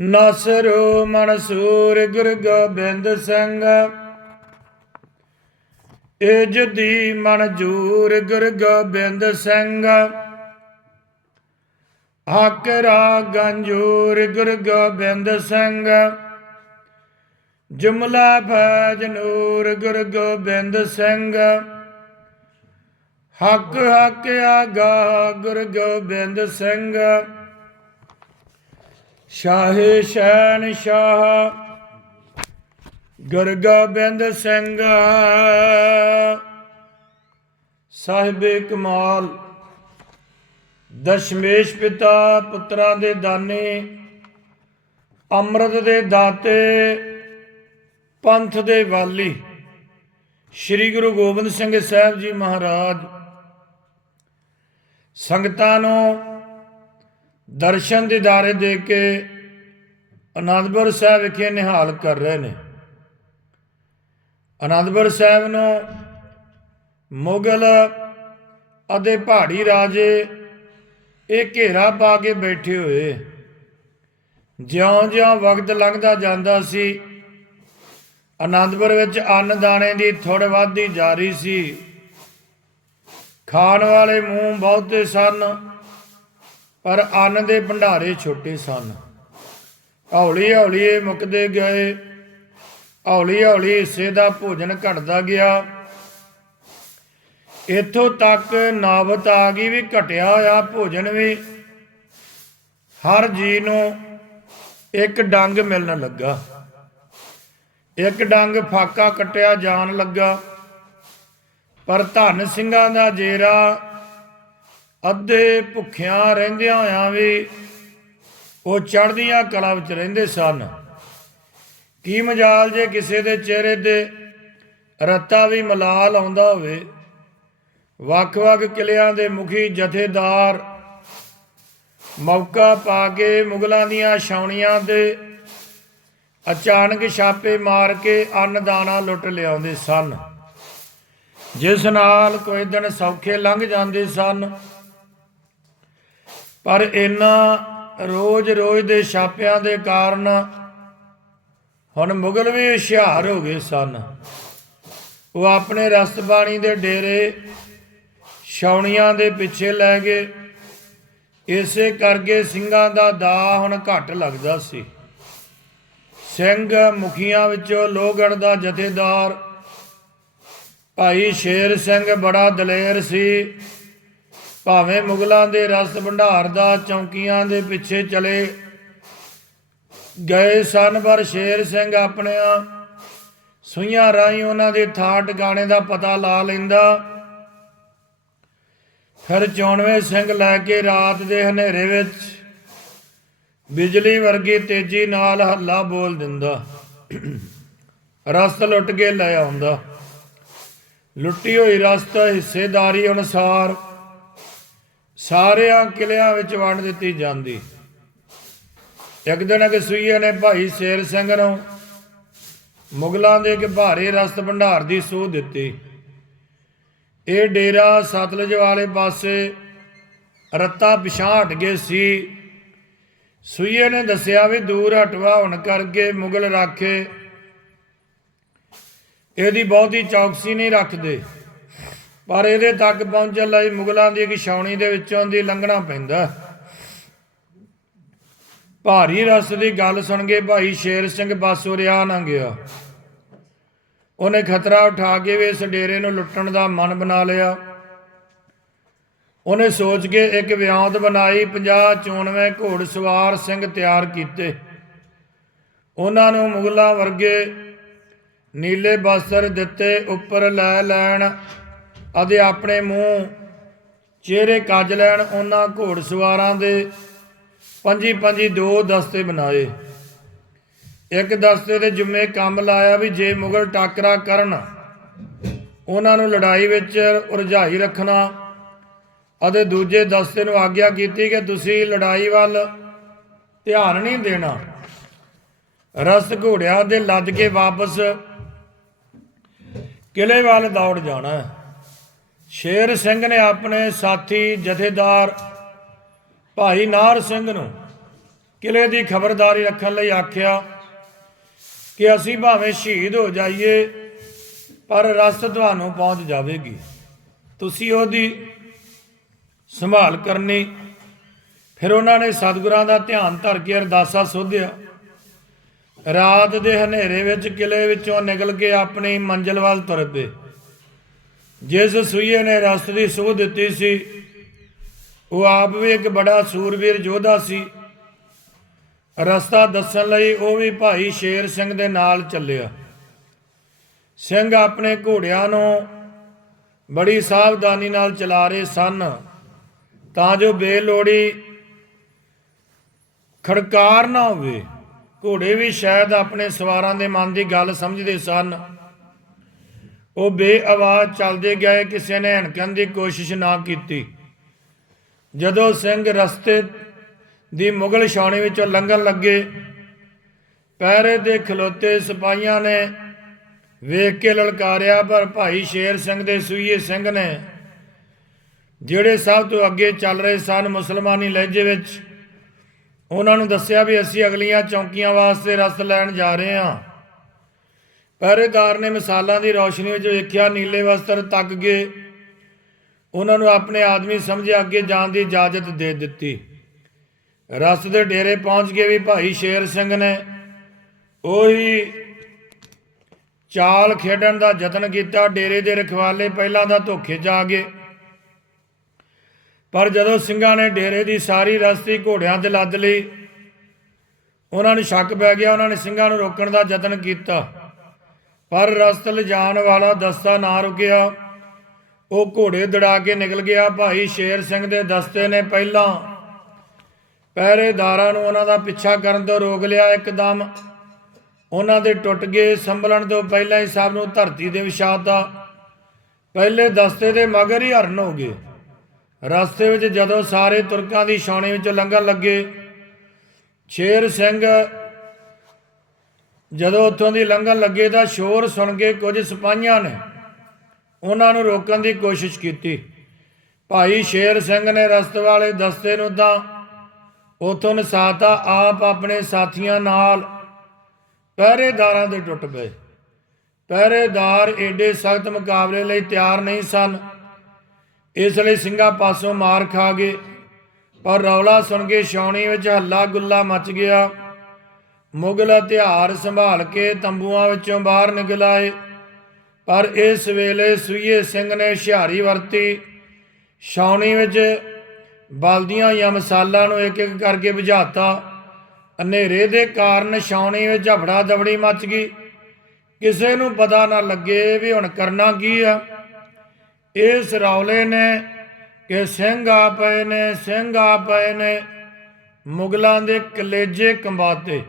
ਨਸਰੂ ਮਨਸੂਰ ਗੁਰ ਗੋਬਿੰਦ ਸਿੰਘ। ਇਜ ਦੀ ਮਨਜੂਰ ਗੁਰ ਗੋਬਿੰਦ ਸਿੰਘ। ਆਕਰਾ ਗੰਜੂਰ ਗੁਰ ਗੋਬਿੰਦ ਸਿੰਘ। ਜੁਮਲਾ ਫੈਜ ਨੂਰ ਗੁਰ ਗੋਬਿੰਦ ਸਿੰਘ। ਹੱਕ ਹੱਕ ਆਗਾ ਗੁਰ ਗੋਬਿੰਦ ਸਿੰਘ। ਸ਼ਾਹੇ ਸ਼ੈਨ ਸ਼ਾਹ ਗੁਰ ਗੋਬਿੰਦ ਸਿੰਘ। ਸਾਹਿਬੇ ਕਮਾਲ, ਦਸ਼ਮੇਸ਼ ਪਿਤਾ ਪੁੱਤਰਾਂ ਦੇ ਦਾਨੇ, ਅੰਮ੍ਰਿਤ ਦੇ ਦਾਤੇ, ਪੰਥ ਦੇ ਵਾਲੀ। ਸ੍ਰੀ ਗੁਰੂ ਗੋਬਿੰਦ ਸਿੰਘ ਸਾਹਿਬ ਜੀ ਮਹਾਰਾਜ, ਸੰਗਤਾਂ ਨੂੰ ਦਰਸ਼ਨ ਦੀਦਾਰੇ ਦੇ ਕੇ ਅਨੰਦਪੁਰ ਸਾਹਿਬ ਵਿਖੇ ਨਿਹਾਲ ਕਰ ਰਹੇ ਨੇ। ਅਨੰਦਪੁਰ ਸਾਹਿਬ ਨੂੰ ਮੁਗਲ ਅਤੇ ਪਹਾੜੀ ਰਾਜੇ ਇਹ ਘੇਰਾ ਪਾ ਕੇ ਬੈਠੇ ਹੋਏ। ਜਿਉਂ-ਜਿਉਂ ਵਕਤ ਲੰਘਦਾ ਜਾਂਦਾ ਸੀ ਆਨੰਦਪੁਰ ਵਿੱਚ ਅੰਨ ਦਾਣੇ ਦੀ ਥੁੜ ਵਾਧੀ ਜਾਰੀ ਸੀ। ਖਾਣ ਵਾਲੇ ਮੂੰਹ ਬਹੁਤੇ ਸਨ। ਪਰ ਅੰਨ ਦੇ ਭੰਡਾਰੇ ਛੋਟੇ ਸਨ। ਹੌਲੀ ਹੌਲੀ ਇਹ ਮੁੱਕਦੇ ਗਏ। ਹੌਲੀ ਹੌਲੀ ਹਿੱਸੇ ਦਾ ਭੋਜਨ ਘਟਦਾ ਗਿਆ। ਇਥੋਂ ਤੱਕ ਨਾਵਤ ਆ ਗਈ ਵੀ ਘਟਿਆ ਹੋਇਆ ਭੋਜਨ ਵੀ। ਹਰ ਜੀ ਨੂੰ ਇੱਕ ਡੰਗ ਮਿਲਣ ਲੱਗਾ। ਇੱਕ ਡੰਗ ਫਾਕਾ ਕਟਿਆ ਜਾਣ ਲੱਗਾ। ਪਰ ਧੰਨ ਸਿੰਘਾਂ ਦਾ ਜੇਰਾ ਅੱਧੇ ਭੁੱਖਿਆਂ ਰਹਿੰਦਿਆਂ ਹੋਇਆਂ ਵੀ ਉਹ ਚੜ੍ਹਦੀਆਂ ਕਲਾ ਵਿੱਚ ਰਹਿੰਦੇ ਸਨ। ਕੀ ਮਜਾਲ ਜੇ ਕਿਸੇ ਦੇ ਚਿਹਰੇ ਤੇ ਰੱਤਾ ਵੀ ਮਲਾਲ ਆਉਂਦਾ ਹੋਵੇ। ਵੱਖ-ਵੱਖ ਕਿਲਿਆਂ ਦੇ ਮੁਖੀ ਜਥੇਦਾਰ ਮੌਕਾ ਪਾ ਕੇ ਮੁਗਲਾਂ ਦੀਆਂ ਛਾਉਣੀਆਂ ਤੇ ਅਚਾਨਕ ਛਾਪੇ ਮਾਰ ਕੇ ਅੰਨ ਲੁੱਟ ਲਿਆਉਂਦੇ ਸਨ। ਜਿਸ ਨਾਲ ਕੋਈ ਦਿਨ ਸੌਖੇ ਲੰਘ ਜਾਂਦੇ ਸਨ। ਪਰ ਇਹਨਾਂ ਰੋਜ਼-ਰੋਜ਼ ਦੇ ਛਾਪਿਆਂ ਦੇ ਕਾਰਨ ਹੁਣ ਮੁਗਲ ਵੀ ਹੁਸ਼ਿਆਰ ਹੋ ਗਏ ਸਨ। ਉਹ ਆਪਣੇ ਰਸਤਬਾਣੀ ਦੇ ਡੇਰੇ ਛਾਉਣੀਆਂ ਦੇ ਪਿੱਛੇ ਲੈ ਗਏ। ਇਸੇ ਕਰਕੇ ਸਿੰਘਾਂ ਦਾ ਦਾ ਹੁਣ ਘੱਟ ਲੱਗਦਾ ਸੀ। ਸਿੰਘ ਮੁਖੀਆਂ ਵਿੱਚੋਂ ਲੋਹਗੜ ਦਾ ਜਥੇਦਾਰ ਭਾਈ ਸ਼ੇਰ ਸਿੰਘ ਬੜਾ ਦਲੇਰ ਸੀ। ਭਾਵੇਂ ਮੁਗਲਾਂ ਦੇ ਰਸ ਭੰਡਾਰ ਦਾ ਚੌਕੀਆਂ ਦੇ ਪਿੱਛੇ ਚਲੇ ਗਏ ਸਨ ਪਰ ਸ਼ੇਰ ਸਿੰਘ ਆਪਣਿਆਂ, ਸੂਈਆਂ ਰਾਹੀਂ ਉਹਨਾਂ ਦੇ ਥਾਂ ਟਿਕਾਣੇ ਦਾ ਪਤਾ ਲਾ ਲੈਂਦਾ। ਫਿਰ 94 ਸਿੰਘ ਲੈ ਕੇ ਰਾਤ ਦੇ ਹਨੇਰੇ ਵਿੱਚ ਬਿਜਲੀ ਵਰਗੀ ਤੇਜ਼ੀ ਨਾਲ ਹੱਲਾ ਬੋਲ ਦਿੰਦਾ। ਰਸਤ ਲੁੱਟ ਕੇ ਲੈ ਆਉਂਦਾ। ਲੁੱਟੀ ਹੋਈ ਰਸਤ ਹਿੱਸੇਦਾਰੀ ਅਨੁਸਾਰ ਸਾਰਿਆਂ ਕਿਲਿਆਂ ਵਿੱਚ ਵੰਡ ਦਿੱਤੀ ਜਾਂਦੀ। ਇੱਕ ਦਿਨ ਅਗੇ ਸੂਈਏ ਨੇ ਭਾਈ ਸ਼ੇਰ ਸਿੰਘ ਨੂੰ ਮੁਗਲਾਂ ਦੇ ਇੱਕ ਭਾਰੇ ਰਸਤ ਭੰਡਾਰ ਦੀ ਸੂਹ ਦਿੱਤੀ। ਇਹ ਡੇਰਾ ਸਤਲੁਜ ਵਾਲੇ ਪਾਸੇ ਰੱਤਾ ਪਿਛਾਂ ਹਟ ਗਏ ਸੀ। ਸੂਈਏ ਨੇ ਦੱਸਿਆ ਵੀ ਦੂਰ ਹਟਵਾ ਹੋਣ ਕਰਕੇ ਮੁਗਲ ਰਾਖੇ ਇਹਦੀ ਬਹੁਤੀ ਚੌਕਸੀ ਨਹੀਂ ਰੱਖਦੇ। ਪਰ ਇਹਦੇ ਤੱਕ ਪਹੁੰਚਣ ਲਈ ਮੁਗਲਾਂ ਦੀ ਇੱਕ ਛਾਉਣੀ ਦੇ ਵਿੱਚੋਂ ਦੀ ਲੰਘਣਾ ਪੈਂਦਾ। ਭਾਰੀ ਰਸ ਦੀ ਗੱਲ ਸੁਣ ਕੇ ਭਾਈ ਸ਼ੇਰ ਸਿੰਘ ਬਾਸੋ ਰਿਆ ਨਾ ਗਿਆ। ਉਹਨੇ ਖਤਰਾ ਉਠਾ ਕੇ ਵੀ ਇਸ ਡੇਰੇ ਨੂੰ ਲੁੱਟਣ ਦਾ ਮਨ ਬਣਾ ਲਿਆ। ਉਹਨੇ ਸੋਚ ਕੇ ਇੱਕ ਵਿਉਂਤ ਬਣਾਈ 50 94 ਘੋੜ ਸਵਾਰ ਸਿੰਘ ਤਿਆਰ ਕੀਤੇ। ਉਹਨਾਂ ਨੂੰ ਮੁਗਲਾਂ ਵਰਗੇ ਨੀਲੇ ਬਸਤਰ ਦਿੱਤੇ, ਉੱਪਰ ਲੈ ਲੈਣ ਅਤੇ ਆਪਣੇ ਮੂੰਹ, ਚਿਹਰੇ ਕੱਜ ਲੈਣ ਉਹਨਾਂ ਘੋੜ ਸਵਾਰਾਂ ਦੇ ਪੰਜੀ ਪੰਜੀ ਦੋ ਦਸਤੇ ਬਣਾਏ। ਇੱਕ ਦਸਤੇ ਦੇ ਜੁਮੇ ਕੰਮ ਲਾਇਆ ਵੀ ਜੇ ਮੁਗਲ ਟਾਕਰਾ ਕਰਨ, ਉਹਨਾਂ ਨੂੰ ਲੜਾਈ ਵਿੱਚ ਉਰਝਾਈ ਰੱਖਣਾ ਅਤੇ ਦੂਜੇ ਦਸਤੇ ਨੂੰ ਆਗਿਆ ਕੀਤੀ ਕਿ ਤੁਸੀਂ ਲੜਾਈ ਵੱਲ ਧਿਆਨ ਨਹੀਂ ਦੇਣਾ। ਰਸਤ ਘੋੜਿਆਂ ਦੇ ਲੱਦ ਕੇ ਵਾਪਸ ਕਿਲੇ ਵੱਲ ਦੌੜ ਜਾਣਾ। ਸ਼ੇਰ ਸਿੰਘ ਨੇ ਆਪਣੇ ਸਾਥੀ ਜਥੇਦਾਰ ਭਾਈ ਨਾਰ ਸਿੰਘ ਨੂੰ ਕਿਲੇ ਦੀ ਖਬਰਦਾਰੀ ਰੱਖਣ ਲਈ ਆਖਿਆ ਕਿ ਅਸੀਂ ਭਾਵੇਂ ਸ਼ਹੀਦ ਹੋ ਜਾਈਏ, ਪਰ ਰਸਤ ਤੁਹਾਨੂੰ ਪਹੁੰਚ ਜਾਵੇਗੀ। ਤੁਸੀਂ ਉਹਦੀ ਸੰਭਾਲ ਕਰਨੀ। ਫਿਰ ਉਹਨਾਂ ਨੇ ਸਤਿਗੁਰਾਂ ਦਾ ਧਿਆਨ ਧਰ ਕੇ ਅਰਦਾਸਾ ਸੋਧਿਆ। ਰਾਤ ਦੇ ਹਨੇਰੇ ਵਿੱਚ ਕਿਲੇ ਵਿੱਚੋਂ ਨਿਕਲ ਕੇ ਆਪਣੀ ਮੰਜ਼ਿਲ ਵੱਲ ਤੁਰ ਪਏ। ਜਿਸ ਸੂਈਏ ਨੇ ਰਸਤ ਦੀ ਸੋਹ ਦਿੱਤੀ ਸੀ, ਉਹ ਆਪ ਵੀ ਇੱਕ ਬੜਾ ਸੂਰਵੀਰ ਯੋਧਾ ਸੀ। ਰਸਤਾ ਦੱਸਣ ਲਈ ਉਹ ਵੀ ਭਾਈ ਸ਼ੇਰ ਸਿੰਘ ਦੇ ਨਾਲ ਚੱਲਿਆ। ਸਿੰਘ ਆਪਣੇ ਘੋੜਿਆਂ ਨੂੰ ਬੜੀ ਸਾਵਧਾਨੀ ਨਾਲ ਚਲਾ ਰਹੇ ਸਨ, ਤਾਂ ਜੋ ਬੇਲੋੜੀ ਖੜਕਾਰ ਨਾ ਹੋਵੇ। ਘੋੜੇ ਵੀ ਸ਼ਾਇਦ ਆਪਣੇ ਸਵਾਰਾਂ ਦੇ ਮਨ ਦੀ ਗੱਲ ਸਮਝਦੇ ਸਨ। ਉਹ ਬੇਆਵਾਜ਼ ਚੱਲਦੇ ਗਏ, ਕਿਸੇ ਨੇ ਹਣਕਣ ਦੀ ਕੋਸ਼ਿਸ਼ ਨਾ ਕੀਤੀ। ਜਦੋਂ ਸਿੰਘ ਰਸਤੇ ਦੀ ਮੁਗਲ ਛਾਉਣੀ ਵਿੱਚੋਂ ਲੰਘਣ ਲੱਗੇ, ਪਹਿਰੇ ਦੇ ਖਲੋਤੇ ਸਿਪਾਹੀਆਂ ਨੇ ਵੇਖ ਕੇ ਲਲਕਾਰਿਆ, ਪਰ ਭਾਈ ਸ਼ੇਰ ਸਿੰਘ ਦੇ ਸੂਈਏ ਸਿੰਘ ਨੇ, ਜਿਹੜੇ ਸਭ ਤੋਂ ਅੱਗੇ ਚੱਲ ਰਹੇ ਸਨ ਮੁਸਲਮਾਨੀ ਲਹਿਜੇ ਵਿੱਚ, ਉਹਨਾਂ ਨੂੰ ਦੱਸਿਆ ਵੀ ਅਸੀਂ ਅਗਲੀਆਂ ਚੌਂਕੀਆਂ ਵਾਸਤੇ ਰਸ ਲੈਣ ਜਾ ਰਹੇ ਹਾਂ। ਪਹਿਰੇਦਾਰ ਨੇ ਮਿਸਾਲਾਂ ਦੀ ਰੌਸ਼ਨੀ ਵਿੱਚ ਵੇਖਿਆ, ਨੀਲੇ ਵਸਤਰ ਤੱਕ ਗਏ। ਉਹਨਾਂ ਨੂੰ ਆਪਣੇ ਆਦਮੀ ਸਮਝੇ, ਅੱਗੇ ਜਾਣ ਦੀ ਇਜਾਜ਼ਤ ਦੇ ਦਿੱਤੀ। ਰਸਤ ਦੇ ਡੇਰੇ ਪਹੁੰਚ ਕੇ ਵੀ ਭਾਈ ਸ਼ੇਰ ਸਿੰਘ ਨੇ ਉਹੀ ਚਾਲ ਖੇਡਣ ਦਾ ਯਤਨ ਕੀਤਾ। ਡੇਰੇ ਦੇ ਰਖਵਾਲੇ ਪਹਿਲਾਂ ਦਾ ਧੋਖੇ ਜਾ ਗਏ। ਪਰ ਜਦੋਂ ਸਿੰਘਾਂ ਨੇ ਡੇਰੇ ਦੀ ਸਾਰੀ ਰਸਤੀ ਘੋੜਿਆਂ ਤੇ ਲੱਦ ਲਈ, ਉਹਨਾਂ ਨੂੰ ਸ਼ੱਕ ਪੈ ਗਿਆ। ਉਹਨਾਂ ਨੇ ਸਿੰਘਾਂ ਨੂੰ ਰੋਕਣ ਦਾ ਯਤਨ ਕੀਤਾ। ਪਰ ਰਸਤ ਲਿਜਾਣ ਵਾਲਾ ਦਸਤਾ ਨਾ ਰੁਕਿਆ। ਉਹ ਘੋੜੇ ਦੜਾ ਕੇ ਨਿਕਲ ਗਿਆ। ਭਾਈ ਸ਼ੇਰ ਸਿੰਘ ਦੇ ਦਸਤੇ ਨੇ ਪਹਿਲਾਂ ਪਹਿਰੇਦਾਰਾਂ ਨੂੰ ਉਹਨਾਂ ਦਾ ਪਿੱਛਾ ਕਰਨ ਤੋਂ ਰੋਕ ਲਿਆ। ਇੱਕਦਮ ਉਹਨਾਂ ਦੇ ਟੁੱਟ ਗਏ। ਸੰਭਲਣ ਤੋਂ ਪਹਿਲਾਂ ਹੀ ਸਭ ਨੂੰ ਧਰਤੀ ਦੇ ਵਿਛਾਤਾ ਪਹਿਲੇ ਦਸਤੇ ਦੇ ਮਗਰ ਹੀ ਹਰਨ ਹੋ ਗਏ। ਰਸਤੇ ਵਿੱਚ ਜਦੋਂ ਸਾਰੇ ਤੁਰਕਾਂ ਦੀ ਛਾਉਣੀ ਵਿੱਚੋਂ ਲੰਘਣ ਲੱਗੇ, ਸ਼ੇਰ ਸਿੰਘ ਜਦੋਂ ਉੱਥੋਂ ਦੀ ਲੰਘਣ ਲੱਗੇ ਤਾਂ ਸ਼ੋਰ ਸੁਣ ਕੇ ਕੁਝ ਸਿਪਾਹੀਆਂ ਨੇ ਉਹਨਾਂ ਨੂੰ ਰੋਕਣ ਦੀ ਕੋਸ਼ਿਸ਼ ਕੀਤੀ। ਭਾਈ ਸ਼ੇਰ ਸਿੰਘ ਨੇ ਰਸਤ ਵਾਲੇ ਦਸਤੇ ਨੂੰ ਤਾਂ ਉਥੋਂ ਨਸਾਤਾ ਆਪ ਆਪਣੇ ਸਾਥੀਆਂ ਨਾਲ ਪਹਿਰੇਦਾਰਾਂ ਦੇ ਟੁੱਟ ਪਏ। ਪਹਿਰੇਦਾਰ ਏਡੇ ਸਖਤ ਮੁਕਾਬਲੇ ਲਈ ਤਿਆਰ ਨਹੀਂ ਸਨ। ਇਸ ਲਈ ਸਿੰਘਾਂ ਪਾਸੋਂ ਮਾਰ ਖਾ ਗਏ। ਪਰ ਰੌਲਾ ਸੁਣ ਕੇ ਛਾਉਣੀ ਵਿੱਚ ਹੱਲਾ ਗੁੱਲਾ ਮਚ ਗਿਆ। ਮੁਗਲ ਹਥਿਆਰ ਸੰਭਾਲ ਕੇ ਤੰਬੂਆਂ ਵਿੱਚੋਂ ਬਾਹਰ ਨਿਕਲ ਆਏ। ਪਰ ਇਸ ਵੇਲੇ ਸੁਈਏ ਸਿੰਘ ਨੇ ਹੁਸ਼ਿਆਰੀ ਵਰਤੀ। ਛਾਉਣੀ ਵਿੱਚ ਬਲਦੀਆਂ ਜਾਂ ਮਸਾਲਾਂ ਨੂੰ ਇੱਕ ਇੱਕ ਕਰਕੇ ਬੁਝਾਤਾ। ਹਨੇਰੇ ਦੇ ਕਾਰਨ ਛਾਉਣੀ ਵਿੱਚ ਝਫੜਾ ਦਬੜੀ ਮੱਚ ਗਈ। ਕਿਸੇ ਨੂੰ ਪਤਾ ਨਾ ਲੱਗੇ ਵੀ ਹੁਣ ਕਰਨਾ ਕੀ ਆ। ਇਸ ਰੌਲੇ ਨੇ ਕਿ ਸਿੰਘ ਆ ਪਏ ਨੇ, ਸਿੰਘ ਆ ਪਏ ਨੇ ਮੁਗਲਾਂ ਦੇ ਕਲੇਜੇ ਕੰਬਾਤੇ।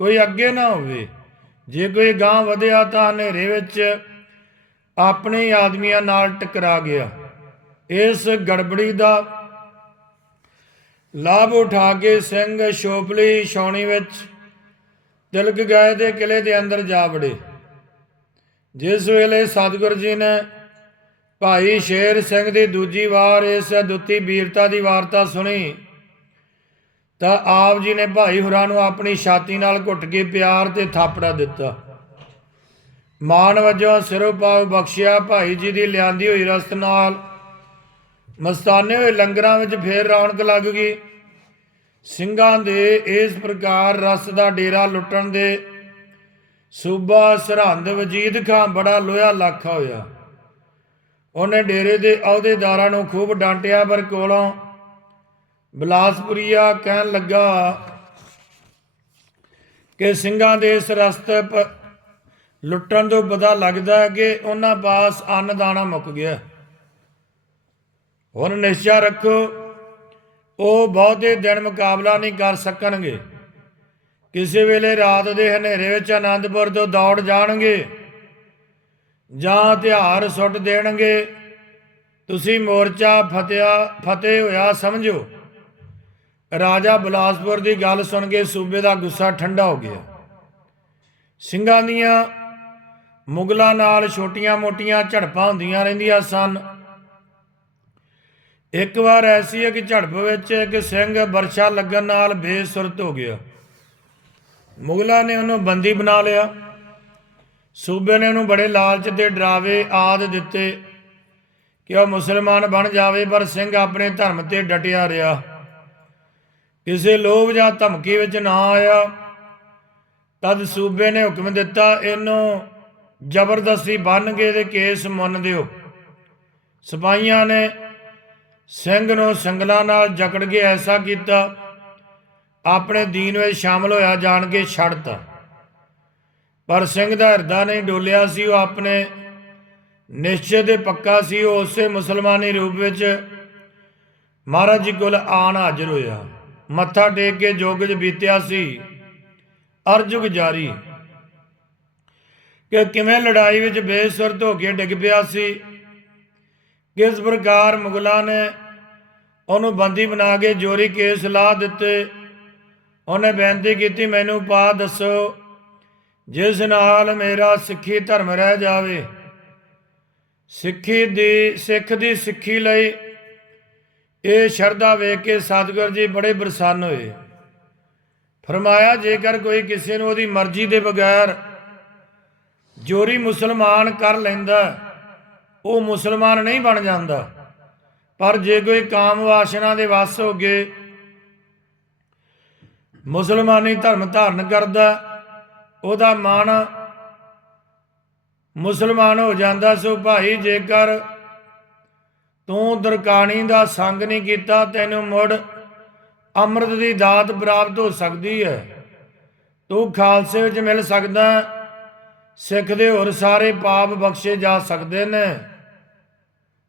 ਕੋਈ ਅੱਗੇ ਨਾ ਹੋਵੇ। ਜੇ ਕੋਈ ਗਾਂ ਵਧਿਆ ਤਾਂ ਹਨੇਰੇ ਵਿੱਚ ਆਪਣੇ ਆਦਮੀਆਂ ਨਾਲ ਟਕਰਾ ਗਿਆ। ਇਸ ਗੜਬੜੀ ਦਾ ਲਾਭ ਉਠਾ ਕੇ ਸਿੰਘ ਸ਼ੋਪਲੀ ਛਾਉਣੀ ਵਿੱਚ ਤਿਲਕ ਗਏ ਦੇ ਕਿਲੇ ਦੇ ਅੰਦਰ ਜਾ ਵੜੇ। ਜਿਸ ਵੇਲੇ ਸਤਿਗੁਰ ਜੀ ਨੇ ਭਾਈ ਸ਼ੇਰ ਸਿੰਘ ਦੀ ਦੂਜੀ ਵਾਰ ਇਸ ਦੁੱਤੀ ਵੀਰਤਾ ਦੀ ਵਾਰਤਾ ਸੁਣੀ ਤਾਂ ਆਪ ਜੀ ਨੇ ਭਾਈ ਹੁਰਾਂ ਨੂੰ ਆਪਣੀ ਛਾਤੀ ਨਾਲ ਘੁੱਟ ਕੇ ਪਿਆਰ ਤੇ ਥਾਪੜਾ ਦਿੱਤਾ। ਮਾਨ ਵਜੋਂ ਸਿਰੋਂ ਪਾਉ ਬਖਸ਼ਿਆ ਭਾਈ ਜੀ ਦੀ ਲਿਆਂਦੀ ਹੋਈ ਰਸਤ ਨਾਲ ਮਸਤਾਨੇ ਹੋਏ ਲੰਗਰਾਂ ਵਿੱਚ ਫੇਰ ਰੌਣਕ ਲੱਗ ਗਈ। ਸਿੰਘਾਂ ਦੇ ਇਸ ਪ੍ਰਕਾਰ ਰਸ ਦਾ ਡੇਰਾ ਲੁੱਟਣ ਦੇ ਸੂਬਾ ਸਰਹੰਦ ਵਜੀਦ ਖਾਂ ਬੜਾ ਲੋਹਾ ਲਾਖਾ ਹੋਇਆ। ਉਹਨੇ ਡੇਰੇ ਦੇ ਅਹੁਦੇਦਾਰਾਂ ਨੂੰ ਖੂਬ ਡਾਂਟਿਆ ਪਰ ਕੋਲੋਂ ਬਲਾਸਪੁਰੀਆ ਕਹਿਣ ਲੱਗਾ ਕਿ ਸਿੰਘਾਂ ਦੇ ਇਸ ਰਸਤੇ ਪ- ਲੁੱਟਣ ਤੋਂ ਪਤਾ ਲੱਗਦਾ ਹੈ ਕਿ ਉਹਨਾਂ ਪਾਸ ਅੰਨ ਦਾਣਾ ਮੁੱਕ ਗਿਆ। ਹੁਣ ਨਿਸ਼ਚਾ ਰੱਖੋ, ਉਹ ਬਹੁਤੇ ਦਿਨ ਮੁਕਾਬਲਾ ਨਹੀਂ ਕਰ ਸਕਣਗੇ। ਕਿਸੇ ਵੇਲੇ ਰਾਤ ਦੇ ਹਨੇਰੇ ਵਿੱਚ ਆਨੰਦਪੁਰ ਤੋਂ ਦੌੜ ਜਾਣਗੇ ਜਾਂ ਹਥਿਆਰ ਸੁੱਟ ਦੇਣਗੇ। ਤੁਸੀਂ ਮੋਰਚਾ ਫਤਿਆ, ਫਤਿਹ ਹੋਇਆ ਸਮਝੋ। ਰਾਜਾ ਬਲਾਸਪੁਰ ਦੀ ਗੱਲ ਸੁਣ ਕੇ ਸੂਬੇ ਦਾ ਗੁੱਸਾ ਠੰਡਾ ਹੋ ਗਿਆ। ਸਿੰਘਾਂ ਦੀਆਂ ਮੁਗਲਾਂ ਨਾਲ ਛੋਟੀਆਂ-ਮੋਟੀਆਂ ਝੜਪਾਂ ਹੁੰਦੀਆਂ ਰਹਿੰਦੀਆਂ ਸਨ। ਇੱਕ ਵਾਰ ਐਸੀ ਹੈ ਕਿ ਝੜਪ ਵਿੱਚ ਇੱਕ ਸਿੰਘ ਵਰਸ਼ਾ ਲੱਗਣ ਨਾਲ ਬੇਸੁਰਤ ਹੋ ਗਿਆ। ਮੁਗਲਾਂ ਨੇ ਉਹਨੂੰ ਬੰਦੀ ਬਣਾ ਲਿਆ। ਸੂਬੇ ਨੇ ਉਹਨੂੰ ਬੜੇ ਲਾਲਚ ਤੇ ਡਰਾਵੇ ਆਦ ਦਿੱਤੇ ਕਿ ਉਹ ਮੁਸਲਮਾਨ ਬਣ ਜਾਵੇ, ਪਰ ਸਿੰਘ ਆਪਣੇ ਧਰਮ ਤੇ ਡਟਿਆ ਰਿਹਾ। ਕਿਸੇ ਲੋਭ ਜਾਂ ਧਮਕੀ ਵਿੱਚ ਨਾ ਆਇਆ। ਤਦ ਸੂਬੇ ਨੇ ਹੁਕਮ ਦਿੱਤਾ, ਇਹਨੂੰ ਜ਼ਬਰਦਸਤੀ ਬੰਨ ਕੇ ਤੇ ਕੇਸ ਮੁੰਨ ਦਿਓ। ਸਿਪਾਹੀਆਂ ਨੇ ਸਿੰਘ ਨੂੰ ਸੰਗਲਾਂ ਨਾਲ ਜਕੜ ਕੇ ਐਸਾ ਕੀਤਾ, ਆਪਣੇ ਦੀਨ ਵਿੱਚ ਸ਼ਾਮਲ ਹੋਇਆ, ਜਾਣ ਕੇ ਛੱਡਤਾ ਪਰ ਸਿੰਘ ਦਾ ਹਿਰਦਾ ਨਹੀਂ ਡੋਲਿਆ ਸੀ, ਉਹ ਆਪਣੇ ਨਿਸ਼ਚੇ ਦੇ ਪੱਕਾ ਸੀ, ਉਹ ਉਸੇ ਮੁਸਲਮਾਨੀ ਰੂਪ ਵਿੱਚ ਮਹਾਰਾਜ ਜੀ ਕੋਲ ਆਣ ਹਾਜ਼ਰ ਹੋਇਆ। ਮੱਥਾ ਟੇਕ ਕੇ ਜੋਗਜ ਬੀਤਿਆ ਸੀ ਅਰਜੁਗ ਜਾਰੀ। ਕਿ ਕਿਵੇਂ ਲੜਾਈ ਵਿੱਚ ਬੇਸੁਰਤ ਹੋ ਕੇ ਡਿੱਗ ਪਿਆ ਸੀ, ਕਿਸ ਪ੍ਰਕਾਰ ਮੁਗਲਾਂ ਨੇ ਉਹਨੂੰ ਬੰਦੀ ਬਣਾ ਕੇ ਜੋਰੀ ਕੇਸ ਲਾ ਦਿੱਤੇ, ਉਹਨੇ ਬੇਨਤੀ ਕੀਤੀ, ਮੈਨੂੰ ਪਾ ਦੱਸੋ, ਜਿਸ ਨਾਲ ਮੇਰਾ ਸਿੱਖੀ ਧਰਮ ਰਹਿ ਜਾਵੇ, ਸਿੱਖੀ ਦੀ, ਸਿੱਖ ਦੀ ਸਿੱਖੀ ਲਈ ਇਹ ਸ਼ਰਧਾ ਵੇਖ ਕੇ ਸਤਿਗੁਰ ਜੀ ਬੜੇ ਪ੍ਰਸੰਨ ਹੋਏ। ਫਰਮਾਇਆ, ਜੇਕਰ ਕੋਈ ਕਿਸੇ ਨੂੰ ਉਹਦੀ ਮਰਜ਼ੀ ਦੇ ਬਗੈਰ ਜੋਰੀ ਮੁਸਲਮਾਨ ਕਰ ਲੈਂਦਾ, ਉਹ ਮੁਸਲਮਾਨ ਨਹੀਂ ਬਣ ਜਾਂਦਾ। ਪਰ ਜੇ ਕੋਈ ਕਾਮ ਵਾਸ਼ਨਾ ਦੇ ਵਸ ਹੋ ਗਏ ਮੁਸਲਮਾਨੀ ਧਰਮ ਧਾਰਨ ਕਰਦਾ, ਉਹਦਾ ਮਨ ਮੁਸਲਮਾਨ ਹੋ ਜਾਂਦਾ। ਸੋ ਭਾਈ, ਜੇਕਰ ਤੂੰ ਦਰਕਾਣੀ ਦਾ ਸੰਗ ਨਹੀਂ ਕੀਤਾ, ਤੈਨੂੰ ਮੁੜ ਅੰਮ੍ਰਿਤ ਦੀ ਦਾਤ ਪ੍ਰਾਪਤ ਹੋ ਸਕਦੀ ਹੈ। ਤੂੰ ਖਾਲਸੇ ਵਿੱਚ ਮਿਲ ਸਕਦਾ ਸਿੱਖ ਦੇ ਹੋਰ ਸਾਰੇ ਪਾਪ ਬਖਸ਼ੇ ਜਾ ਸਕਦੇ ਨੇ।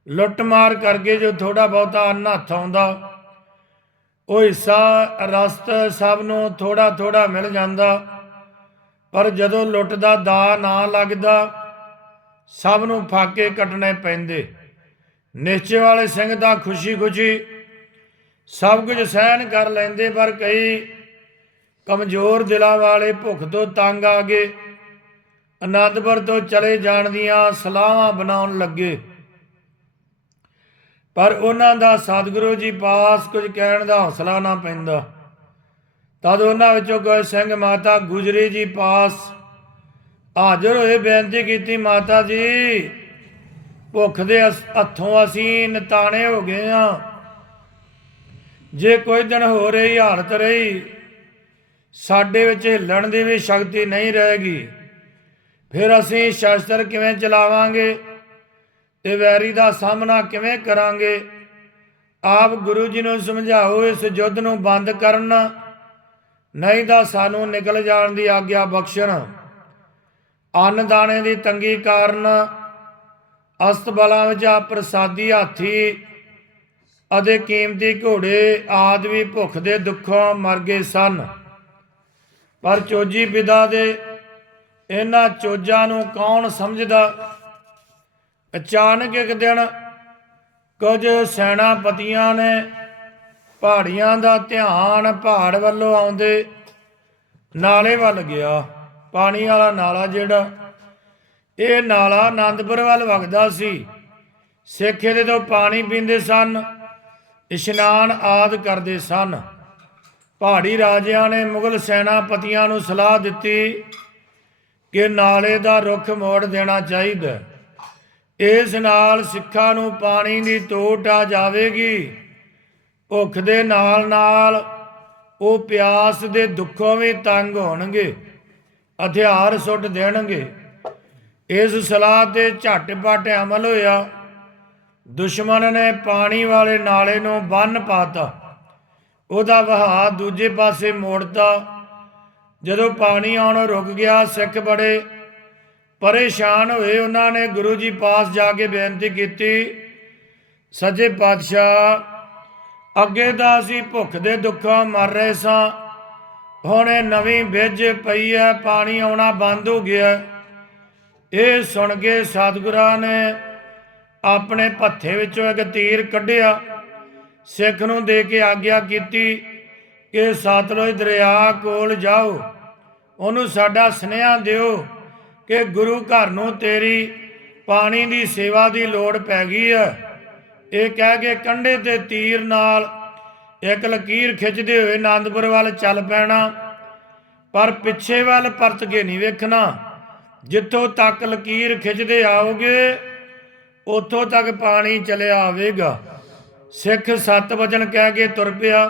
ਲੁੱਟਮਾਰ ਕਰਕੇ ਜੋ ਥੋੜਾ ਬਹੁਤਾ ਅੰਨ ਹੱਥ ਆਉਂਦਾ, ਉਹ ਹਿੱਸਾ, ਰਸਤ ਸਭ ਨੂੰ ਥੋੜਾ ਥੋੜਾ ਮਿਲ ਜਾਂਦਾ। ਪਰ ਜਦੋਂ ਲੁੱਟ ਦਾ ਦਾ ਨਾ ਲੱਗਦਾ, ਸਭ ਨੂੰ ਫਾਕੇ ਕੱਟਣੇ ਪੈਂਦੇ। ਨਿਸ਼ਚੇ ਵਾਲੇ ਸਿੰਘ ਤਾਂ ਖੁਸ਼ੀ ਖੁਸ਼ੀ ਸਭ ਕੁਝ ਸਹਿਣ ਕਰ ਲੈਂਦੇ, ਪਰ ਕਈ ਕਮਜ਼ੋਰ ਦਿਲਾਂ ਵਾਲੇ ਭੁੱਖ ਤੋਂ ਤੰਗ ਆ ਗਏ। ਅਨੰਦਪੁਰ ਤੋਂ ਚਲੇ ਜਾਣ ਦੀਆਂ ਸਲਾਹਾਂ ਬਣਾਉਣ ਲੱਗੇ। ਪਰ ਉਹਨਾਂ ਦਾ ਸਤਿਗੁਰੂ ਜੀ ਪਾਸ ਕੁਝ ਕਹਿਣ ਦਾ ਹੌਸਲਾ ਨਾ ਪੈਂਦਾ। ਤਦ ਉਹਨਾਂ ਵਿੱਚੋਂ ਕੋਈ ਸਿੰਘ ਮਾਤਾ ਗੁਜਰੀ ਜੀ ਪਾਸ ਹਾਜ਼ਰ ਹੋਏ ਬੇਨਤੀ ਕੀਤੀ, ਮਾਤਾ ਜੀ ਭੁੱਖ ਦੇ ਅਸ- ਹੱਥੋਂ ਅਸੀਂ ਨਤਾਣੇ ਹੋ ਗਏ ਆ ਜੇ ਕੋਈ ਦਿਨ ਹੋ ਰਹੀ ਹਾਲਤ ਰਹੀ, ਸਾਡੇ ਵਿੱਚ ਹਿੱਲਣ ਦੀ ਵੀ ਸ਼ਕਤੀ ਨਹੀਂ ਰਹੇਗੀ। ਫਿਰ ਅਸੀਂ ਸ਼ਸਤਰ ਕਿਵੇਂ ਚਲਾਵਾਂਗੇ ਤੇ ਵੈਰੀ ਦਾ ਸਾਹਮਣਾ ਕਿਵੇਂ ਕਰਾਂਗੇ? ਆਪ ਗੁਰੂ ਜੀ ਨੂੰ ਸਮਝਾਓ, ਇਸ ਯੁੱਧ ਨੂੰ ਬੰਦ ਕਰਨ, ਨਹੀਂ ਤਾਂ ਸਾਨੂੰ ਨਿਕਲ ਜਾਣ ਦੀ ਆਗਿਆ ਬਖਸ਼ਣ। ਅੰਨ ਦਾਣੇ ਦੀ ਤੰਗੀ ਕਾਰਨ ਅਸਤਬਲਾਂ ਵਿੱਚ ਆ ਪ੍ਰਸਾਦੀ ਹਾਥੀ, ਅਤੇ ਕੀਮਤੀ ਘੋੜੇ ਆਦ ਵੀ ਭੁੱਖ ਦੇ ਦੁੱਖੋਂ ਮਰ ਗਏ ਸਨ। ਪਰ ਚੋਜੀ ਵਿਦਾ ਦੇ ਇਹਨਾਂ ਚੋਜਾਂ ਨੂੰ ਕੌਣ ਸਮਝਦਾ? ਅਚਾਨਕ ਇੱਕ ਦਿਨ ਕੁਝ ਸੈਨਾਪਤੀਆਂ ਨੇ ਪਹਾੜੀਆਂ ਦਾ ਧਿਆਨ ਪਹਾੜ ਵੱਲੋਂ ਆਉਂਦੇ ਨਾਲੇ ਵੱਲ ਗਿਆ। ਪਾਣੀ ਵਾਲਾ ਨਾਲਾ ਜਿਹੜਾ ਇਹ ਨਾਲਾ ਆਨੰਦਪੁਰ ਵੱਲ ਵਗਦਾ ਸੀ। ਸਿੱਖ ਇਹਦੇ ਤੋਂ ਪਾਣੀ ਪੀਂਦੇ ਸਨ, ਇਸ਼ਨਾਨ ਆਦ ਕਰਦੇ ਸਨ। ਪਹਾੜੀ ਰਾਜਿਆਂ ਨੇ ਮੁਗਲ ਸੈਨਾਪਤੀਆਂ ਨੂੰ ਸਲਾਹ ਦਿੱਤੀ ਕਿ ਨਾਲੇ ਦਾ ਰੁੱਖ ਮੋੜ ਦੇਣਾ ਚਾਹੀਦਾ। ਇਸ ਨਾਲ ਸਿੱਖਾਂ ਨੂੰ ਪਾਣੀ ਦੀ ਤੋਟ ਆ ਜਾਵੇਗੀ। ਭੁੱਖ ਦੇ ਨਾਲ ਨਾਲ ਉਹ ਪਿਆਸ ਦੇ ਦੁੱਖੋਂ ਵੀ ਤੰਗ ਹੋਣਗੇ, ਹਥਿਆਰ ਸੁੱਟ ਦੇਣਗੇ। ਇਸ ਸਲਾਹ ਤੇ ਝਟਪਟ ਅਮਲ ਹੋਇਆ। ਦੁਸ਼ਮਣ ਨੇ ਪਾਣੀ ਵਾਲੇ ਨਾਲੇ ਨੂੰ ਬੰਨ ਪਾਤਾ। ਉਹਦਾ ਵਹਾਅ ਦੂਜੇ ਪਾਸੇ ਮੋੜਤਾ। ਜਦੋਂ ਪਾਣੀ ਆਉਣੋਂ ਰੁਕ ਗਿਆ, ਸਿੱਖ ਬੜੇ ਪਰੇਸ਼ਾਨ ਹੋਏ। ਉਹਨਾਂ ਨੇ ਗੁਰੂ ਜੀ ਪਾਸ ਜਾ ਕੇ ਬੇਨਤੀ ਕੀਤੀ, ਸੱਜੇ ਪਾਤਸ਼ਾਹ, ਅੱਗੇ ਤਾਂ ਅਸੀਂ ਭੁੱਖ ਦੇ ਦੁੱਖਾਂ ਮਰ ਰਹੇ ਸਾਂ। ਹੁਣ ਇਹ ਨਵੀਂ ਵਿੱਜ ਪਈ ਹੈ, ਪਾਣੀ ਆਉਣਾ ਬੰਦ ਹੋ ਗਿਆ ਇਹ ਸੁਣ ਕੇ ਸਤਿਗੁਰਾਂ ਨੇ ਆਪਣੇ ਭੱਥੇ ਵਿੱਚੋਂ ਇੱਕ ਤੀਰ ਕੱਢਿਆ, ਸਿੱਖ ਨੂੰ ਦੇ ਕੇ ਆਗਿਆ ਕੀਤੀ ਕਿ ਸਤਲੁਜ ਦਰਿਆ ਕੋਲ ਜਾਓ। ਉਹਨੂੰ ਸਾਡਾ ਸੁਨੇਹਾ ਦਿਓ ਕਿ ਗੁਰੂ ਘਰ ਨੂੰ ਤੇਰੀ ਪਾਣੀ ਦੀ ਸੇਵਾ ਦੀ ਲੋੜ ਪੈ ਗਈ ਹੈ ਇਹ ਕਹਿ ਕੇ ਕੰਢੇ ਤੇ ਤੀਰ ਨਾਲ ਇੱਕ ਲਕੀਰ ਖਿੱਚਦੇ ਹੋਏ ਆਨੰਦਪੁਰ ਵੱਲ ਚੱਲ ਪੈਣਾ, ਪਰ ਪਿੱਛੇ ਵੱਲ ਪਰਤ ਕੇ ਨਹੀਂ ਵੇਖਣਾ। ਜਿੱਥੋਂ ਤੱਕ ਲਕੀਰ ਖਿੱਚਦੇ ਆਓਗੇ, ਉੱਥੋਂ ਤੱਕ ਪਾਣੀ ਚਲਿਆ ਆਵੇਗਾ। ਸਿੱਖ ਸੱਤ ਵਚਨ ਕਹਿ ਕੇ ਤੁਰ ਪਿਆ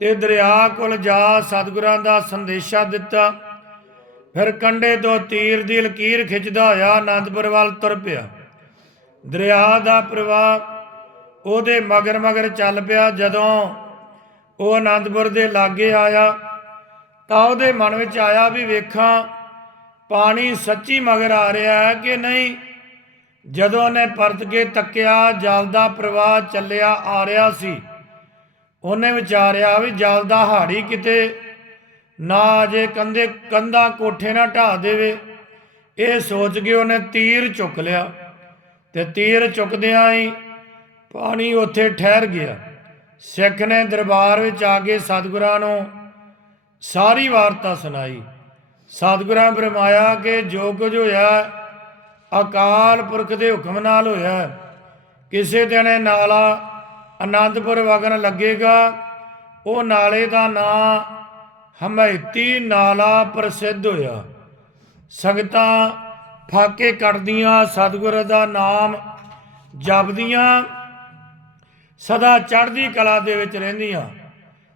ਤੇ ਦਰਿਆ ਕੋਲ ਜਾ ਸਤਿਗੁਰਾਂ ਦਾ ਸੰਦੇਸ਼ਾ ਦਿੱਤਾ। ਫਿਰ ਕੰਡੇ ਤੋਂ ਤੀਰ ਦੀ ਲਕੀਰ ਖਿੱਚਦਾ ਹੋਇਆ ਆਨੰਦਪੁਰ ਵੱਲ ਤੁਰ ਪਿਆ। ਦਰਿਆ ਦਾ ਪ੍ਰਵਾਹ ਉਹਦੇ ਮਗਰ ਮਗਰ ਚੱਲ ਪਿਆ। ਜਦੋਂ ਉਹ ਆਨੰਦਪੁਰ ਦੇ ਲਾਗੇ ਆਇਆ ਤਾਂ ਉਹਦੇ ਮਨ ਵਿੱਚ ਆਇਆ ਵੀ ਵੇਖਾਂ ਪਾਣੀ ਸੱਚੀ ਮਗਰ ਆ ਰਿਹਾ ਹੈ ਕਿ ਨਹੀਂ? ਜਦੋਂ ਉਹਨੇ ਪਰਤ ਕੇ ਤੱਕਿਆ, ਜਲ ਦਾ ਪ੍ਰਵਾਹ ਚੱਲਿਆ, ਆ ਰਿਹਾ ਸੀ। ਉਹਨੇ ਵਿਚਾਰਿਆ ਵੀ ਜਲ ਦਾ ਹਾੜੀ ਕਿਤੇ? ਨਾ ਅਜੇ ਕੰਦੇ ਕੰਦਾ ਕੋਠੇ ਨਾ ਢਾ ਦੇਵੇ। ਇਹ ਸੋਚ ਕੇ ਉਹਨੇ ਤੀਰ ਚੁੱਕ ਲਿਆ। ਤੇ ਤੀਰ ਚੁੱਕਦਿਆਂ ਹੀ ਪਾਣੀ ਉੱਥੇ ਠਹਿਰ ਗਿਆ। ਸਿੱਖ ਨੇ ਦਰਬਾਰ ਵਿੱਚ ਆ ਕੇ ਸਤਿਗੁਰਾਂ ਨੂੰ ਸਾਰੀ ਵਾਰਤਾ ਸੁਣਾਈ। ਸਤਿਗੁਰਾਂ ਫਰਮਾਇਆ ਕਿ ਜੋ ਕੁਝ ਹੋਇਆ, ਅਕਾਲ ਪੁਰਖ ਦੇ ਹੁਕਮ ਨਾਲ ਹੋਇਆ। ਕਿਸੇ ਦਿਨ ਇਹ ਨਾਲਾ ਅਨੰਦਪੁਰ ਵਗਣ ਲੱਗੇਗਾ। ਉਹ ਨਾਲੇ ਦਾ ਨਾਂ ਹਮੈਤੀ ਨਾਲਾ ਪ੍ਰਸਿੱਧ ਹੋਇਆ। ਸੰਗਤਾਂ ਫਾਕੇ ਕੱਢਦੀਆਂ, ਸਤਿਗੁਰ ਦਾ ਨਾਮ ਜਪਦੀਆਂ। ਸਦਾ ਚੜ੍ਹਦੀ ਕਲਾ ਦੇ ਵਿੱਚ ਰਹਿੰਦੀਆਂ।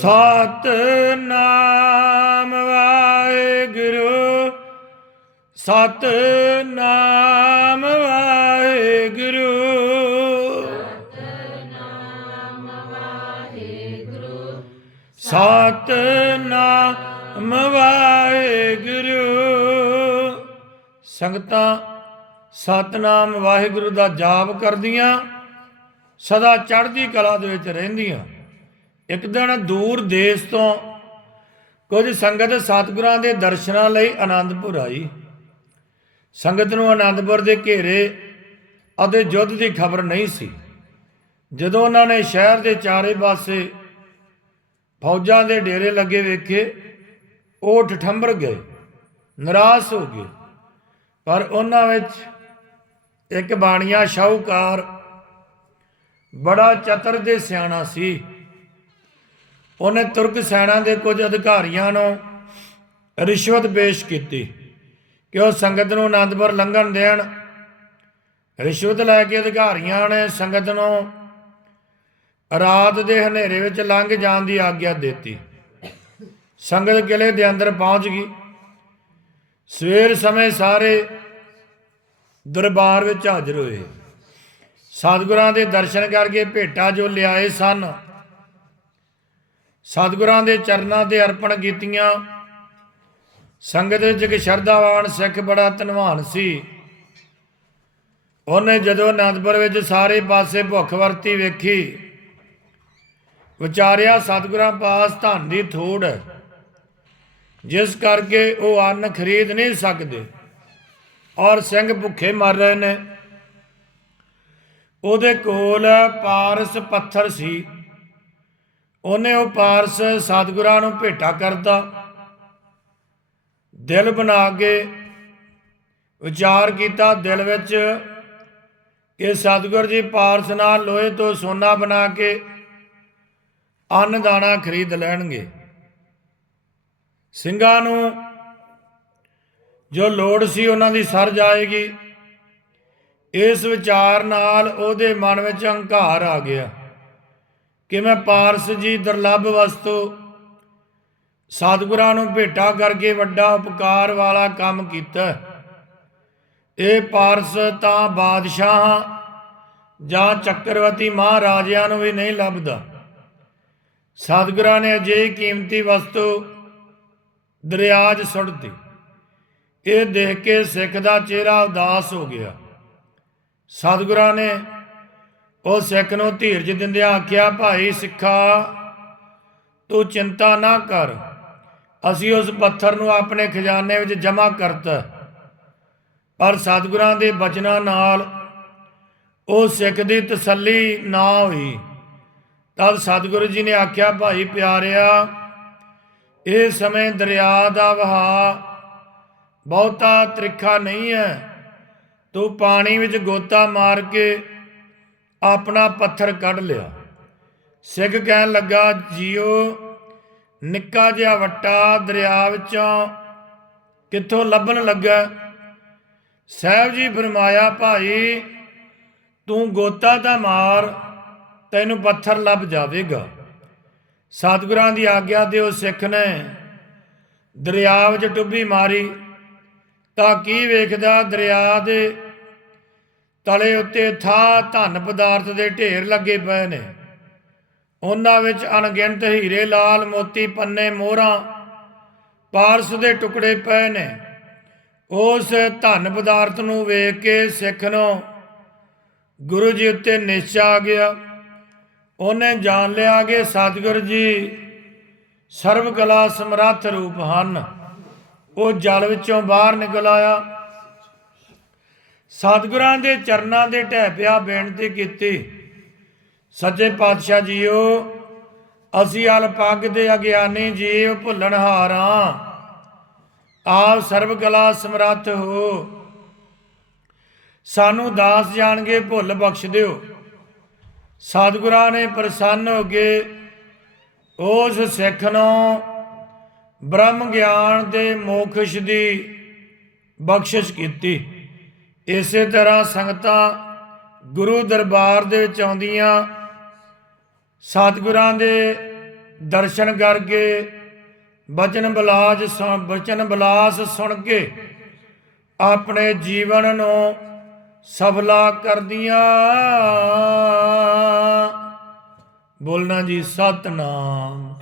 ਸਤ ਨਾਮ ਵਾਹਿਗੁਰੂ ਸਤ ਨਾਮ ਵਾਹਿਗੁਰੂ। ਸਤ ਨਾਮ ਵਾਹਿਗੁਰੂ। ਸੰਗਤਾਂ ਸਤਨਾਮ ਵਾਹਿਗੁਰੂ ਦਾ ਜਾਪ ਕਰਦੀਆਂ, ਸਦਾ ਚੜ੍ਹਦੀ ਕਲਾ ਦੇ ਵਿੱਚ ਰਹਿੰਦੀਆਂ। ਇੱਕ ਦਿਨ ਦੂਰ ਦੇਸ਼ ਤੋਂ ਕੁਝ ਸੰਗਤ ਸਤਿਗੁਰਾਂ ਦੇ ਦਰਸ਼ਨਾਂ ਲਈ ਆਨੰਦਪੁਰ ਆਈ। ਸੰਗਤ ਨੂੰ ਆਨੰਦਪੁਰ ਦੇ ਘੇਰੇ ਅਤੇ ਯੁੱਧ ਦੀ ਖਬਰ ਨਹੀਂ ਸੀ। ਜਦੋਂ ਉਹਨਾਂ ਨੇ ਸ਼ਹਿਰ ਦੇ ਚਾਰੇ ਪਾਸੇ ਫੌਜਾਂ ਦੇ ਡੇਰੇ ਲੱਗੇ ਵੇਖੇ, ਉਹ ਠਠੰਬਰ ਗਏ, ਨਿਰਾਸ਼ ਹੋ ਗਏ। ਪਰ ਉਹਨਾਂ ਵਿੱਚ ਇੱਕ ਬਾਣੀਆ, ਸ਼ਾਹੂਕਾਰ ਬੜਾ ਚਤਰ ਦੇ ਸਿਆਣਾ ਸੀ। ਉਹਨੇ ਤੁਰਕ ਸੈਨਾ ਦੇ ਕੁਝ ਅਧਿਕਾਰੀਆਂ ਨੂੰ ਰਿਸ਼ਵਤ ਪੇਸ਼ ਕੀਤੀ ਕਿ ਉਹ ਸੰਗਤ ਨੂੰ ਆਨੰਦਪੁਰ ਲੰਘਣ ਦੇਣ। ਰਿਸ਼ਵਤ ਲੈ ਕੇ ਅਧਿਕਾਰੀਆਂ ਨੇ ਸੰਗਤ ਨੂੰ ਰਾਤ ਦੇ ਹਨੇਰੇ ਵਿੱਚ ਲੰਘ ਜਾਣ ਦੀ ਆਗਿਆ ਦਿੱਤੀ। ਸੰਗਤ ਕਿਲੇ ਦੇ ਅੰਦਰ ਪਹੁੰਚ ਗਈ। ਸਵੇਰ ਸਮੇਂ ਸਾਰੇ ਦਰਬਾਰ ਵਿੱਚ ਹਾਜ਼ਰ ਹੋਏ। ਸਤਿਗੁਰਾਂ ਦੇ ਦਰਸ਼ਨ ਕਰਕੇ ਭੇਟਾ ਜੋ ਲਿਆਏ ਸਨ ਸਤਿਗੁਰਾਂ ਦੇ ਚਰਨਾਂ ਤੇ ਅਰਪਣ ਕੀਤੀਆਂ। ਸੰਗਤ ਵਿੱਚ ਇੱਕ ਸ਼ਰਧਾਵਾਨ ਸਿੱਖ ਬੜਾ ਧਨਵਾਨ ਸੀ। ਉਹਨੇ ਜਦੋਂ ਅਨੰਦਪੁਰ ਵਿੱਚ ਸਾਰੇ ਪਾਸੇ ਭੁੱਖ ਵਰਤੀ ਵੇਖੀ, ਵਿਚਾਰਿਆ ਸਤਿਗੁਰਾਂ ਪਾਸ ਧਨ ਦੀ ਥੋੜ, ਜਿਸ ਕਰਕੇ ਉਹ ਅੰਨ ਖਰੀਦ ਨਹੀਂ ਸਕਦੇ ਔਰ ਸਿੰਘ ਭੁੱਖੇ ਮਰ ਰਹੇ ਨੇ। ਉਹਦੇ ਕੋਲ ਪਾਰਸ ਪੱਥਰ ਸੀ। ਉਹਨੇ ਉਹ ਪਾਰਸ ਸਤਿਗੁਰਾਂ ਨੂੰ ਭੇਟਾ ਕਰਤਾ। ਦਿਲ ਬਣਾ ਕੇ ਵਿਚਾਰ ਕੀਤਾ, ਦਿਲ ਵਿੱਚ ਕਿ ਸਤਿਗੁਰ ਜੀ ਪਾਰਸ ਨਾਲ ਲੋਹੇ ਤੋਂ ਸੋਨਾ ਬਣਾ ਕੇ ਅੰਨ ਦਾਣਾ ਖਰੀਦ ਲੈਣਗੇ। ਸਿੰਘਾਂ ਨੂੰ ਜੋ ਲੋੜ ਸੀ ਉਹਨਾਂ ਦੀ ਸਰ ਜਾਏਗੀ। ਇਸ ਵਿਚਾਰ ਨਾਲ ਉਹਦੇ ਮਨ ਵਿੱਚ ਹੰਕਾਰ ਆ ਗਿਆ। ਕਿ ਮੈਂ ਪਾਰਸ ਜੀ ਦੁਰਲੱਭ ਵਸਤੂ, ਸਤਿਗੁਰਾਂ ਨੂੰ ਭੇਟਾ ਕਰਕੇ ਵੱਡਾ ਉਪਕਾਰ ਵਾਲਾ ਕੰਮ ਕੀਤਾ। ਇਹ ਪਾਰਸ ਤਾਂ ਬਾਦਸ਼ਾਹਾਂ ਜਾਂ ਚੱਕਰਵਤੀ ਮਹਾਰਾਜਿਆਂ ਨੂੰ ਵੀ ਨਹੀਂ ਲੱਭਦਾ। ਸਤਿਗੁਰਾਂ ਨੇ ਅਜਿਹੀ ਕੀਮਤੀ ਵਸਤੂ ਦਰਿਆ 'ਚ ਸੁੱਟਤੀ। ਇਹ ਦੇਖ ਕੇ ਸਿੱਖ ਦਾ ਚਿਹਰਾ ਉਦਾਸ ਹੋ ਗਿਆ। ਸਤਿਗੁਰਾਂ ਨੇ ਉਹ ਸਿੱਖ ਨੂੰ ਧੀਰਜ ਦਿੰਦਿਆਂ ਆਖਿਆ, ਭਾਈ ਸਿੱਖਾ, ਤੂੰ ਚਿੰਤਾ ਨਾ ਕਰ। ਅਸੀਂ ਉਸ ਪੱਥਰ ਨੂੰ ਆਪਣੇ ਖਜ਼ਾਨੇ ਵਿੱਚ ਜਮ੍ਹਾਂ ਕਰਤਾ ਪਰ ਸਤਿਗੁਰਾਂ ਦੇ ਬਚਨਾਂ ਨਾਲ ਉਹ ਸਿੱਖ ਦੀ ਤਸੱਲੀ ਨਾ ਹੋਈ। ਤਦ ਸਤਿਗੁਰੂ ਜੀ ਨੇ ਆਖਿਆ, ਭਾਈ ਪਿਆਰਿਆ, ਇਹ ਸਮੇਂ ਦਰਿਆ ਦਾ ਵਹਾ ਬਹੁਤਾ ਤ੍ਰਿਖਾ ਨਹੀਂ ਹੈ। ਤੂੰ ਪਾਣੀ ਵਿੱਚ ਗੋਤਾ ਮਾਰ ਕੇ ਆਪਣਾ ਪੱਥਰ ਕੱਢ ਲਿਆ। ਸਿੱਖ ਕਹਿਣ ਲੱਗਾ, ਜੀਓ, ਨਿੱਕਾ ਜਿਹਾ ਵੱਟਾ ਦਰਿਆ ਵਿੱਚੋਂ ਕਿੱਥੋਂ ਲੱਭਣ ਲੱਗਾ? ਸਾਹਿਬ ਜੀ ਫਰਮਾਇਆ, ਭਾਈ, ਤੂੰ ਗੋਤਾ ਤਾਂ ਮਾਰ, ਤੈਨੂੰ ਪੱਥਰ ਲੱਭ ਜਾਵੇਗਾ। ਸਤਿਗੁਰਾਂ ਦੀ ਆਗਿਆ ਤੇ ਉਹ ਸਿੱਖ ਨੇ। ਦਰਿਆ ਵਿੱਚ ਟੁੱਬੀ ਮਾਰੀ, ਤਾਂ ਕੀ ਵੇਖਦਾ ਦਰਿਆ ਦੇ ਤਲੇ ਉੱਤੇ ਥਾ ਧਨ ਪਦਾਰਥ ਦੇ ਢੇਰ ਲੱਗੇ ਪਏ ਨੇ। ਉਹਨਾਂ ਵਿੱਚ ਅਣਗਿਣਤ ਹੀਰੇ, ਲਾਲ ਮੋਤੀ, ਪੰਨੇ, ਮੋਹਰਾਂ, ਪਾਰਸ ਦੇ ਟੁਕੜੇ ਪਏ ਨੇ। ਉਸ ਧਨ ਪਦਾਰਥ ਨੂੰ ਵੇਖ ਕੇ ਸਿੱਖ ਨੂੰ ਗੁਰੂ ਜੀ ਉੱਤੇ ਨਿਸ਼ਚਾ ਆ ਗਿਆ। ਉਹਨੇ ਜਾਣ ਲਿਆ ਕਿ ਸਤਿਗੁਰ ਜੀ ਸਰਬ ਕਲਾ ਸਮਰੱਥ ਰੂਪ ਹਨ। ਉਹ ਜਲ ਵਿੱਚੋਂ ਬਾਹਰ ਨਿਕਲ ਆਇਆ। ਸਤਿਗੁਰਾਂ ਦੇ ਚਰਨਾਂ ਦੇ ਢਹਿ ਪਿਆ ਬੇਨਤੀ ਕੀਤੀ। ਸੱਚੇ ਪਾਤਸ਼ਾਹ ਜੀਓ, ਅਸੀਂ ਅਲਪੱਗ ਦੇ ਅਗਿਆਨੀ ਜੀਵ ਭੁੱਲਣ ਹਾਰਾਂ ਆਪ ਸਰਬ ਕਲਾ ਸਮਰੱਥ ਹੋ। ਸਾਨੂੰ ਦਾਸ ਜਾਣਗੇ ਭੁੱਲ ਬਖਸ਼ ਦਿਓ। ਸਤਿਗੁਰਾਂ ਨੇ ਪ੍ਰਸੰਨ ਹੋ ਕੇ ਉਸ ਸਿੱਖ ਨੂੰ ਬ੍ਰਹਮ ਗਿਆਨ ਦੇ ਮੋਖਸ਼ ਦੀ ਬਖਸ਼ਿਸ਼ ਕੀਤੀ। ਇਸੇ ਤਰ੍ਹਾਂ ਸੰਗਤਾਂ ਗੁਰੂ ਦਰਬਾਰ ਦੇ ਵਿੱਚ ਆਉਂਦੀਆਂ, ਸਤਿਗੁਰਾਂ ਦੇ ਦਰਸ਼ਨ ਕਰਕੇ, ਬਚਨ ਬਲਾਜ ਸੁਣ, ਬਚਨ ਬਲਾਸ ਸੁਣ ਕੇ ਆਪਣੇ ਜੀਵਨ ਨੂੰ ਸਫਲਾ ਕਰਦੀਆਂ। ਬੋਲਣਾ ਜੀ, ਸਤਨਾਮ।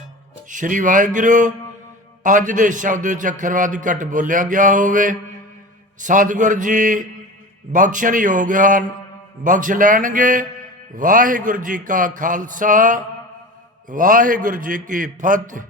ਸ਼੍ਰੀ ਵਾਹਿਗੁਰੂ, ਅੱਜ ਦੇ ਸ਼ਬਦ ਵਿੱਚ ਅੱਖਰਵਾਦ ਘਟ ਬੋਲਿਆ ਗਿਆ ਹੋਵੇ। ਸਤਿਗੁਰ ਜੀ ਬਖਸ਼ਣ ਯੋਗ ਹਨ ਬਖਸ਼ ਲੈਣਗੇ। ਵਾਹਿਗੁਰੂ ਜੀ ਕਾ ਖਾਲਸਾ ਵਾਹਿਗੁਰੂ ਜੀ ਕੀ ਫਤਿਹ।